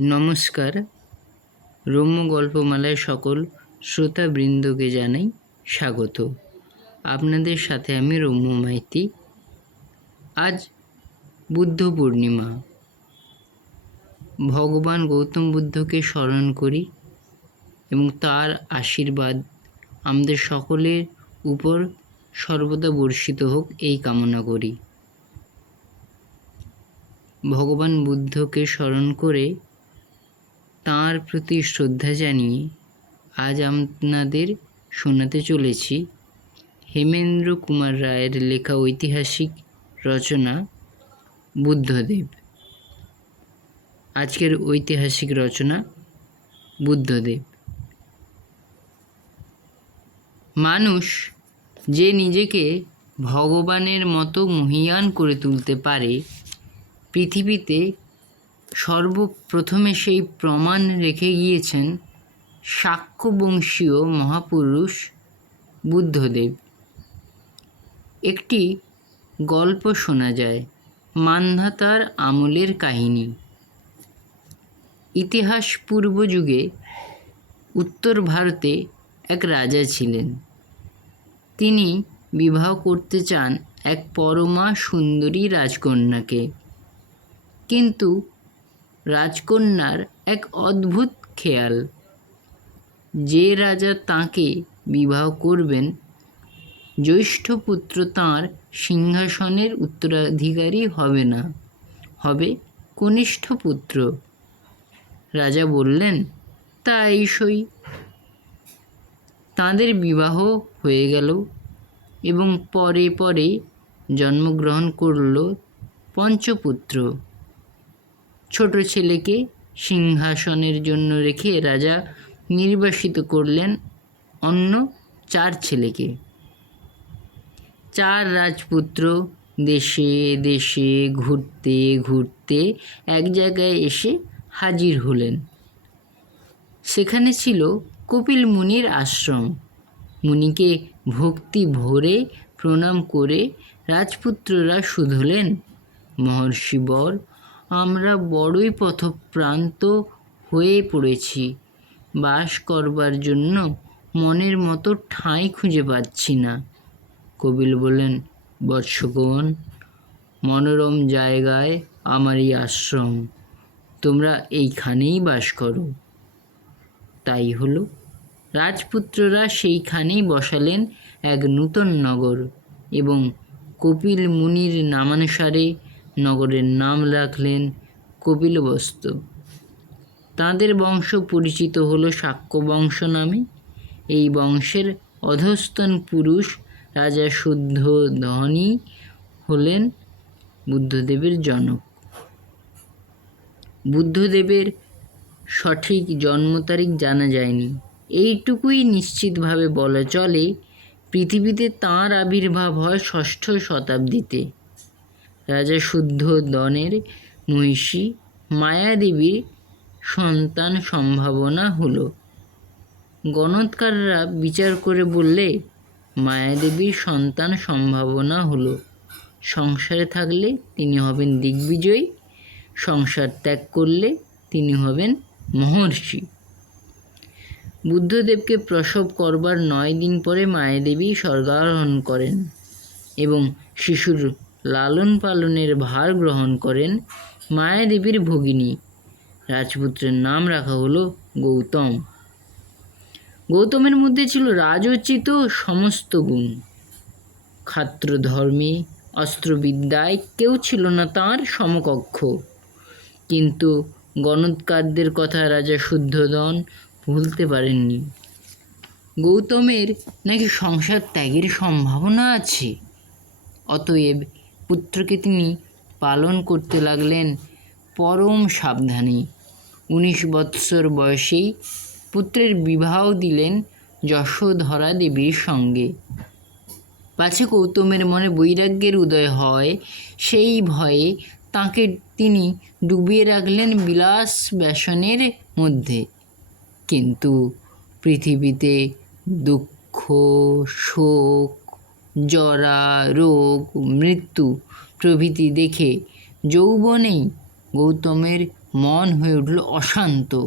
নমস্কার। রম্য গল্পমালায় সকল শ্রোতাবৃন্দকে জানাই স্বাগত। আপনাদের সাথে আমি রম্য মাইতি। আজ বুদ্ধ পূর্ণিমা। ভগবান গৌতম বুদ্ধকে স্মরণ করি এবং তার আশীর্বাদ আমাদের সকলের উপর সর্বদা বর্ষিত হোক এই কামনা করি। ভগবান বুদ্ধকে স্মরণ করে তাঁর প্রতি শ্রদ্ধা জানিয়ে আজ আপনাদের শোনাতে চলেছি হেমেন্দ্র কুমার রায়ের লেখা ঐতিহাসিক রচনা বুদ্ধদেব। আজকের ঐতিহাসিক রচনা বুদ্ধদেব। মানুষ যে নিজেকে ভগবানের মতো মহিয়ান করে তুলতে পারে, পৃথিবীতে সর্বপ্রথমে সেই প্রমাণ রেখে গিয়েছেন শাক্যবংশীয় মহাপুরুষ বুদ্ধদেব। একটি গল্প শোনা যায়, মান্ধাতার আমলের কাহিনী। ইতিহাস পূর্ব যুগে উত্তর ভারতে এক রাজা ছিলেন। তিনি বিবাহ করতে চান এক পরমা সুন্দরী রাজকন্যাকে। কিন্তু রাজকন্যার এক অদ্ভুত খেয়াল। যে রাজা তাকে বিবাহ করবেন, জ্যৈষ্ঠ পুত্র তাঁর সিংহাসনের উত্তরাধিকারী হবে না, হবে কনিষ্ঠ পুত্র। রাজা বললেন, তাই সই। তাঁদের বিবাহ হয়ে গেল এবং পরে পরে জন্মগ্রহণ করল পঞ্চপুত্র। ছোট ছেলেকে সিংহাসনের জন্য রেখে রাজা নির্বাসিত করলেন অন্য চার ছেলেকে। চার রাজপুত্র দেশে দেশে, ঘুরতে ঘুরতে এক জায়গায় এসে হাজির হলেন। সেখানে ছিল কপিল মুনির আশ্রম। মুনিকে ভক্তি ভরে প্রণাম করে রাজপুত্ররা শুধলেন, মহর্ষি বর আমরা বড়ই পথপ্রান্ত হয়ে পড়েছি। বাস করবার জন্য মনের মতো ঠাঁই খুঁজে পাচ্ছি না। কবিল বলেন বৎসগণ, মনোরম জায়গায় আমারই আশ্রম। তোমরা এইখানেই বাস করো। তাই হলো। রাজপুত্ররা সেইখানেই বসালেন এক নূতন নগর এবং কপিল মুনির নামানুসারে নগরের নাম রাখলেন কপিলবস্ত। তাঁদের বংশ পরিচিত হলো বংশ নামে। এই বংশের অধস্তন পুরুষ রাজা শুদ্ধ ধনী হলেন বুদ্ধদেবের জনক। বুদ্ধদেবের সঠিক জন্ম তারিখ জানা যায়নি। এইটুকুই নিশ্চিতভাবে বলা চলে, পৃথিবীতে তাঁর আবির্ভাব হয় ষষ্ঠ শতাব্দীতে। রাজা শুদ্ধ দনের মহিষী মায়াদেবীর সন্তান সম্ভাবনা হলো। গণৎকাররা বিচার করে বললে, মায়াদেবীর সন্তান সম্ভাবনা হলো। সংসারে থাকলে তিনি হবেন দিগ্বিজয়ী, সংসার ত্যাগ করলে তিনি হবেন মহর্ষি। বুদ্ধদেবকে প্রসব করবার নয় দিন পরে মায়াদেবী স্বর্গারোহণ করেন এবং শিশুর লালন পালনের ভার গ্রহণ করেন মায়াদেবীর ভগিনী। রাজপুত্রের নাম রাখা হলো গৌতম। গৌতমের মধ্যে ছিল রাজোচিত সমস্ত গুণ। খাত্র ধর্মে অস্ত্রবিদ্যায় কেউ ছিল না তাঁর সমকক্ষ। কিন্তু গণৎকারদের কথা রাজা শুদ্ধদন ভুলতে পারেননি। গৌতমের নাকি সংসার ত্যাগের সম্ভাবনা আছে? অতএব পুত্রকে তিনি পালন করতে লাগলেন পরম সাবধানে। উনিশ বৎসর বয়সেই পুত্রের বিবাহ দিলেন যশোধরা দেবীর সঙ্গে। পাছে গৌতমের মনে বৈরাগ্যের উদয় হয়, সেই ভয়ে তাকে তিনি ডুবিয়ে রাখলেন বিলাস ব্যসনের মধ্যে। কিন্তু পৃথিবীতে দুঃখ, শোক জরা, রোগ, মৃত্যু প্রভৃতি দেখে যৌবনেই গৌতমের মন হয়ে উঠল অশান্ত।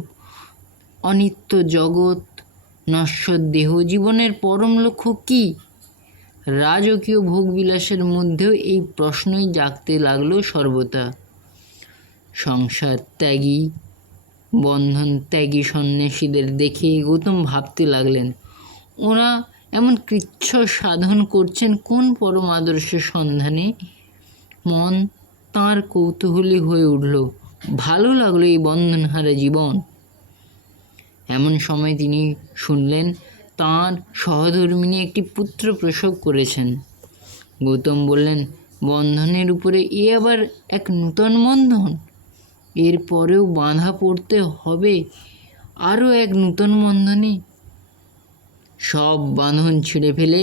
অনিত্য জগৎ নশ্বর দেহ জীবনের পরম লক্ষ্য কী? রাজকীয় ভোগবিলাসের মধ্যেও এই প্রশ্নই জাগতে লাগল সর্বদা। সংসার ত্যাগী, বন্ধন ত্যাগী সন্ন্যাসীদের দেখে গৌতম ভাবতে লাগলেন, ওরা এমন কৃচ্ছ সাধন করছেন কোন পরম আদর্শের সন্ধানে? মন তার কৌতূহলী হয়ে উঠল, ভালো লাগল এই বন্ধনহারা জীবন। এমন সময় তিনি শুনলেন, তাঁর সহধর্মিনী একটি পুত্র প্রসব করেছেন। গৌতম বললেন, বন্ধনের উপরে এ আবার এক নূতন বন্ধন? এর পরেও বাঁধা পড়তে হবে আরও এক নূতন বন্ধনে? সব বাঁধন ছিঁড়ে ফেলে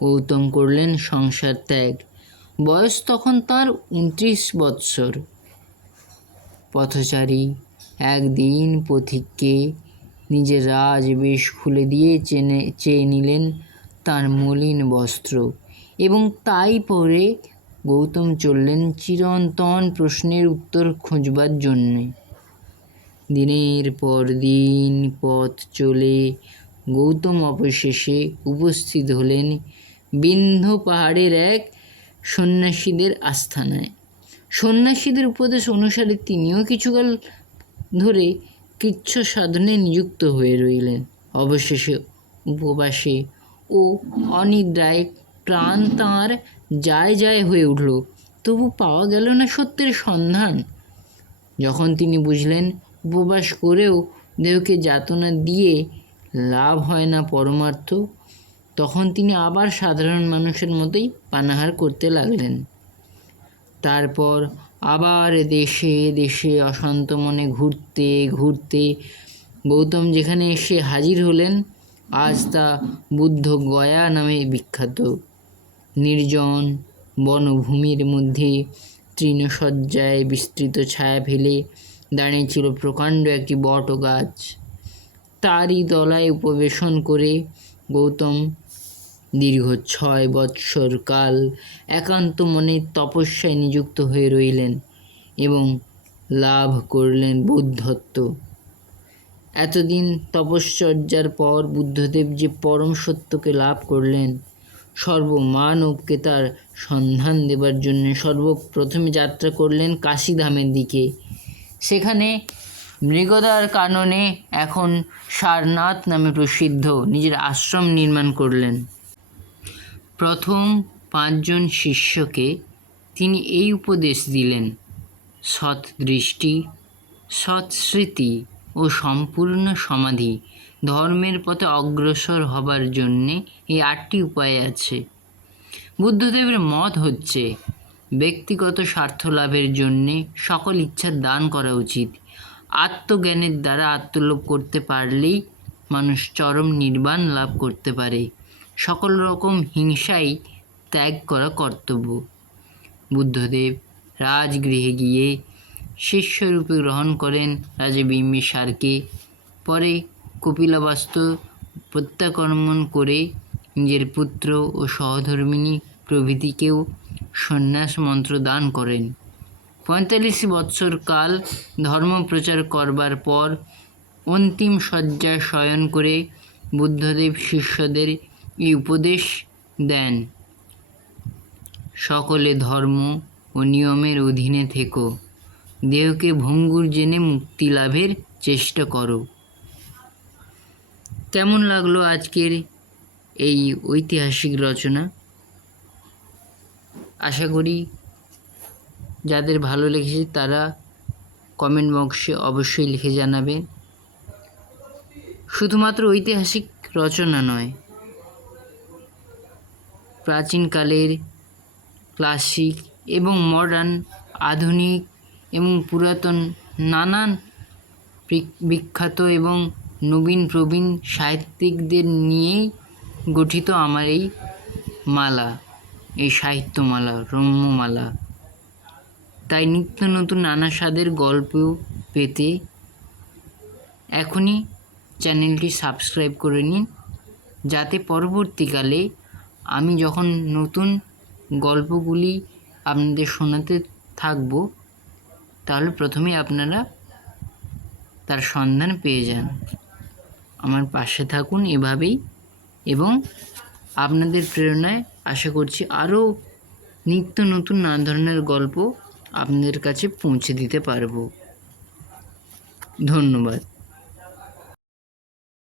গৌতম করলেন সংসার ত্যাগ। বয়স তখন তার উনত্রিশ বৎসর। পথচারী একদিন পথিককে নিজের রাজবেশ খুলে দিয়ে চেনে, চেয়ে নিলেন তার মলিন বস্ত্র এবং তাই পরে গৌতম চললেন চিরন্তন প্রশ্নের উত্তর খোঁজবার জন্যে। দিনের পর দিন পথ চলে গৌতম অবশেষে উপস্থিত হলেন বিন্ধ্য পাহাড়ের এক সন্ন্যাসীদের আস্থানায়। সন্ন্যাসীদের উপদেশ অনুসারে তিনিও কিছুকাল ধরে কৃচ্ছ সাধনে নিযুক্ত হয়ে রইলেন। অবশেষে উপবাসে ও অনিদ্রায় প্রাণ তাঁর যায় যায় হয়ে উঠল। তবু পাওয়া গেল না সত্যের সন্ধান। যখন তিনি বুঝলেন, উপবাস করেও দেহকে যাতনা দিয়ে লাভ হয় না পরমার্থ, তখন তিনি আবার সাধারণ মানুষের মতোই পানাহার করতে লাগলেন। তারপর আবার দেশে দেশে অশান্ত মনে ঘুরতে ঘুরতে গৌতম যেখানে এসে হাজির হলেন, আজ তা বুদ্ধ গয়া নামে বিখ্যাত। নির্জন বনভূমির মধ্যে তৃণসজ্জায় বিস্তৃত ছায়া ফেলে দাঁড়িয়েছিল প্রকাণ্ড একটি বট গাছ তারই দলায় উপবেশন করে গৌতম দীর্ঘ ছয় বৎসর কাল একান্ত মনে তপস্যায় নিযুক্ত হয়ে রইলেন এবং লাভ করলেন বুদ্ধত্ব এতদিন তপশ্চর্যার পর বুদ্ধদেব যে পরম সত্যকে লাভ করলেন সর্বমানবকে তার সন্ধান দেবার জন্য সর্বপ্রথমে যাত্রা করলেন কাশীধামের দিকে। সেখানে মৃগদার কাননে এখন সারনাথ নামে প্রসিদ্ধ নিজের আশ্রম নির্মাণ করলেন। প্রথম পাঁচজন শিষ্যকে তিনি এই উপদেশ দিলেন, সৎ দৃষ্টি, সৎ স্মৃতি ও সম্পূর্ণ সমাধি ধর্মের পথে অগ্রসর হবার জন্যে এই আটটি উপায় আছে। বুদ্ধদেবের মত হচ্ছে, ব্যক্তিগত স্বার্থ লাভের জন্যে সকল ইচ্ছা দান করা উচিত। আত্মজ্ঞানের দ্বারা আত্মলোভ করতে পারলেই মানুষ চরম নির্বাণ লাভ করতে পারে। সকল রকম হিংসাই ত্যাগ করা কর্তব্য। বুদ্ধদেব রাজগৃহে গিয়ে শিষ্যরূপে গ্রহণ করেন রাজা বিম্বিসারকে পরে কপিলাবাস্তু প্রত্যাকর্মণ করে নিজের পুত্র ও সহধর্মিণী প্রভৃতিকেও সন্ন্যাস মন্ত্র দান করেন। পঁয়তাল্লিশ বৎসর কাল ধর্ম প্রচার করবার পর অন্তিম শয্যায় শয়ন করে বুদ্ধদেব শিষ্যদের এই উপদেশ দেন। সকলে ধর্ম ও নিয়মের অধীনে থেকো। দেহকে ভঙ্গুর জেনে মুক্তি লাভের চেষ্টা করো। কেমন লাগল আজকের এই ঐতিহাসিক রচনা? আশা করি যাদের ভালো লেগেছে তারা কমেন্ট বক্সে অবশ্যই লিখে জানাবেন শুধুমাত্র ঐতিহাসিক রচনা নয়, প্রাচীনকালের ক্লাসিক এবং মডার্ন আধুনিক এবং পুরাতন, নানান বিখ্যাত এবং নবীন প্রবীণ সাহিত্যিকদের নিয়েই গঠিত আমার এই মালা, এই সাহিত্যমালা, রম্যমালা। তাই নিত্য নতুন নানা স্বাদের গল্প পেতে এখনই চ্যানেলটি সাবস্ক্রাইব করে নিন, যাতে পরবর্তীকালে আমি যখন নতুন গল্পগুলি আপনাদের শোনাতে থাকব, তাহলে প্রথমেই আপনারা তার সন্ধান পেয়ে যান। আমার পাশে থাকুন এভাবেই এবং আপনাদের প্রেরণায় আশা করছি আরও নিত্য নতুন নানা ধরনের গল্প আপনাদের কাছে পৌঁছে দিতে পারব। ধন্যবাদ।